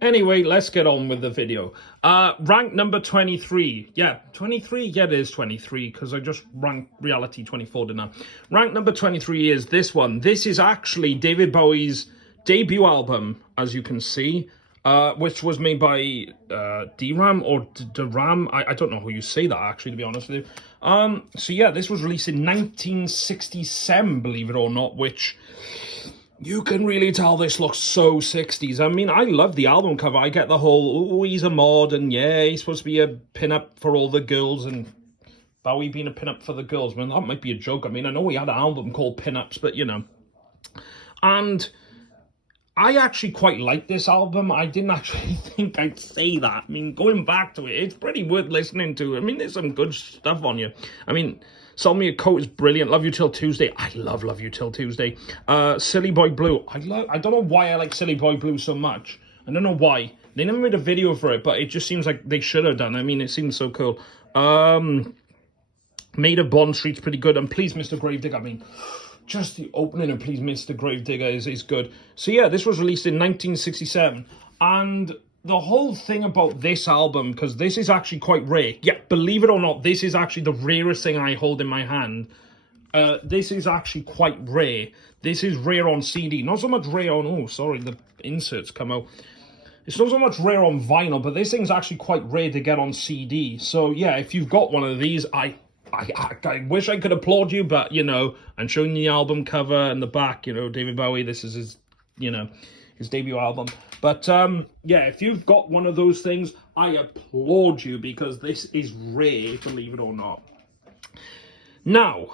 Anyway, let's get on with the video. Rank number 23. Yeah, 23? Yeah, it is 23, because I just ranked Reality 24, didn't I? Rank number 23 is this one. This is actually David Bowie's debut album, as you can see, which was made by D-Ram or D-Ram. I don't know how you say that, actually, to be honest with you. So yeah, this was released in 1967, believe it or not, which... you can really tell this looks so 60s. I mean, I love the album cover. I get the whole, oh, he's a mod, and yeah, he's supposed to be a pin-up for all the girls, and Bowie being a pin-up for the girls. I mean, that might be a joke. I mean, I know he had an album called Pin-Ups, but, you know. And I actually quite like this album. I didn't actually think I'd say that. I mean, going back to it, it's pretty worth listening to. I mean, there's some good stuff on here. I mean... Sell Me a Coat is brilliant. Love You Till Tuesday. I love You Till Tuesday. Silly Boy Blue. I don't know why I like Silly Boy Blue so much. I don't know why. They never made a video for it, but it just seems like they should have done. I mean, it seems so cool. Made of Bond Street's pretty good. And Please Mr. Gravedigger. I mean, just the opening of Please Mr. Gravedigger is good. So yeah, this was released in 1967. And... the whole thing about this album, because this is actually quite rare. Yeah, believe it or not, this is actually the rarest thing I hold in my hand. This is actually quite rare. This is rare on CD. Not so much rare on... oh, sorry, the inserts come out. It's not so much rare on vinyl, but this thing's actually quite rare to get on CD. So, yeah, if you've got one of these, I wish I could applaud you, but, you know, I'm showing you the album cover and the back, you know, David Bowie, this is his, you know... his debut album. But, yeah, if you've got one of those things, I applaud you, because this is rare, believe it or not. Now,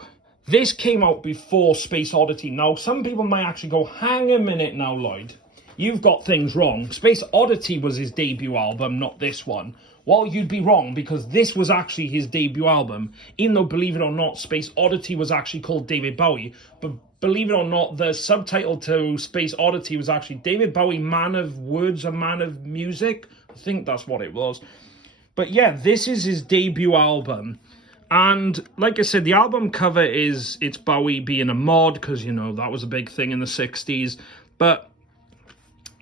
this came out before Space Oddity. Now, some people might actually go, hang a minute now, Lloyd. You've got things wrong. Space Oddity was his debut album, not this one. Well, you'd be wrong, because this was actually his debut album. Even though, believe it or not, Space Oddity was actually called David Bowie. But believe it or not, the subtitle to Space Oddity was actually David Bowie, Man of Words, a Man of Music. I think that's what it was. But yeah, this is his debut album. And like I said, the album cover it's Bowie being a mod, because, you know, that was a big thing in the 60s. But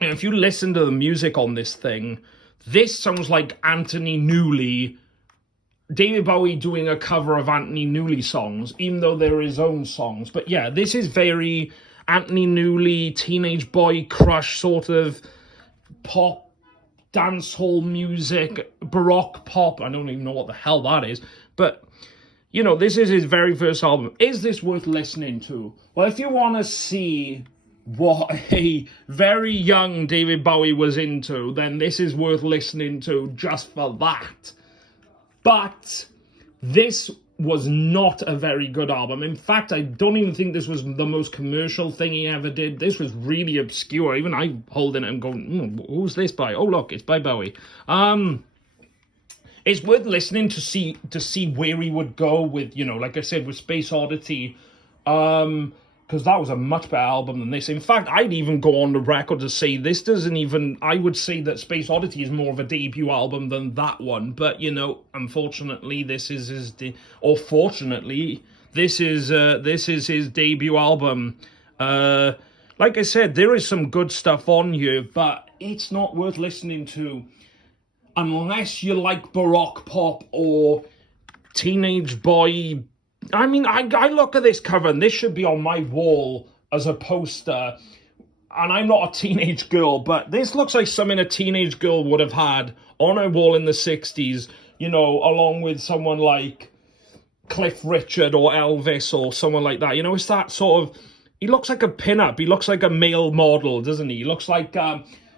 you know, if you listen to the music on this thing, this sounds like Anthony Newley, David Bowie doing a cover of Anthony Newley songs, even though they're his own songs. But yeah, this is very Anthony Newley, teenage boy crush sort of pop, dancehall music, baroque pop. I don't even know what the hell that is. But, you know, this is his very first album. Is this worth listening to? Well, if you want to see what a very young David Bowie was into, then this is worth listening to just for that. But this was not a very good album. In fact, I don't even think this was the most commercial thing he ever did. This was really obscure. Even I hold it and going, who's this by? Oh, look, it's by Bowie. It's worth listening to see where he would go with, you know, like I said, with Space Oddity. Because that was a much better album than this. In fact, I'd even go on the record to say this doesn't even... I would say that Space Oddity is more of a debut album than that one. But, you know, unfortunately, this is his... or fortunately, this is his debut album. Like I said, there is some good stuff on here, but it's not worth listening to unless you like baroque pop or teenage boy... I mean, I look at this cover, and this should be on my wall as a poster, and I'm not a teenage girl, but this looks like something a teenage girl would have had on her wall in the 60s, you know, along with someone like Cliff Richard or Elvis or someone like that. You know, it's that sort of... he looks like a pin-up. He looks like a male model, doesn't he? He looks like,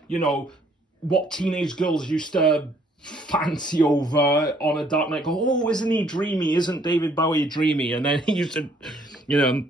you know, what teenage girls used to... fancy over on a dark night. Go, oh, isn't he dreamy? Isn't David Bowie dreamy? And then he used to, you know,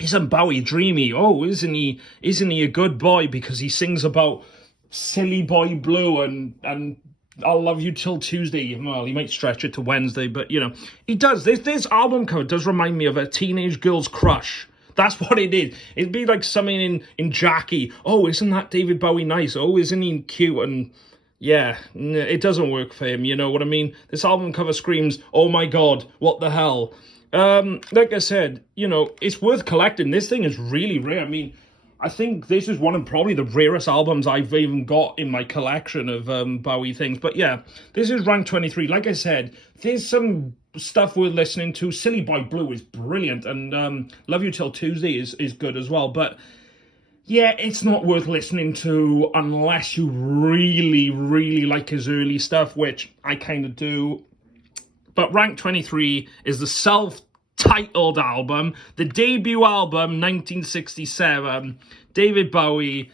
isn't Bowie dreamy? Oh, isn't he a good boy because he sings about Silly Boy Blue and I'll Love You Till Tuesday. Well, he might stretch it to Wednesday, but you know, he does. This album cover does remind me of a teenage girl's crush. That's what it is. It'd be like something in Jackie. Oh, isn't that David Bowie nice? Oh, isn't he cute? And yeah, it doesn't work for him, you know what I mean? This album cover screams, oh my god, what the hell? Like I said, you know, it's worth collecting. This thing is really rare. I mean, I think this is one of probably the rarest albums I've even got in my collection of Bowie things. But yeah, this is ranked 23. Like I said, there's some stuff worth listening to. Silly Boy Blue is brilliant, and Love You Till Tuesday is good as well. But yeah, it's not worth listening to unless you really, really like his early stuff, which I kind of do. But rank 23 is the self-titled album, the debut album, 1967. David Bowie,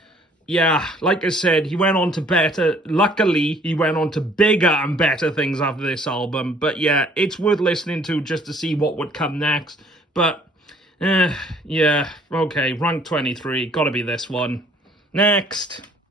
yeah, like I said, he went on to better, luckily, he went on to bigger and better things after this album. But yeah, it's worth listening to just to see what would come next. But, yeah, okay, rank 23, gotta be this one. Next.